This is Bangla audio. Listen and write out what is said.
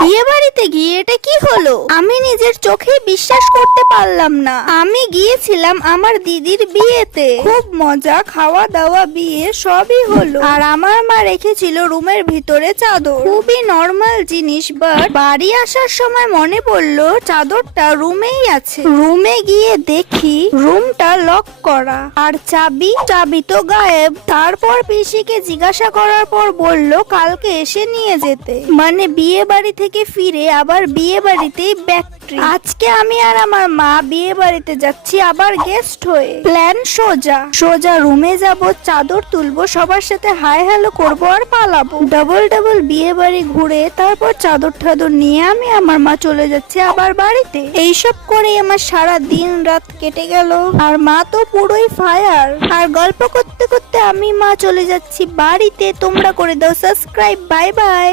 বিয়ে বাড়িতে গিয়ে এটা কি হলো? আমি নিজের চোখে বিশ্বাস করতে পারলাম না। আমি গিয়েছিলাম আমার দিদির বিয়েতে, খুব মজা, খাওয়া দাওয়া, বিয়ে সবই হলো। আর আমার মা রেখেছিল রুমের ভিতরে চাদর, খুবই নর্মাল জিনিস। বাট বাড়ি আসার সময় মনে পড়লো চাদরটা রুমেই আছে। রুমে গিয়ে দেখি রুমটা লক করা, আর চাবি তো গায়েব। তারপর পিসিকে জিজ্ঞাসা করার পর বলল কালকে এসে নিয়ে যেতে। মানে বিয়ে বাড়ি থেকে ফিরে আবার বিয়ে বাড়িতেই ব্যাক। আজকে আমি আর আমার মা বিয়ে বাড়িতে যাচ্ছি আবার গেস্ট হয়ে। প্ল্যান সোজা রুমে যাব, চাদর তুলবো, সবার সাথে হাই হ্যালো করবো আর পালাবো। ডাবল বিয়ে বাড়ি ঘুরে তারপর চাদর ঠাদর নিয়ে আমি আমার মা চলে যাচ্ছে আবার বাড়িতে। এইসব করে আমার সারা দিন রাত কেটে গেল। আর মা তো পুরোই ফায়ার। আর গল্প করতে করতে আমি মা চলে যাচ্ছি বাড়িতে। তোমরা করে দাও সাবস্ক্রাইব। Bye bye.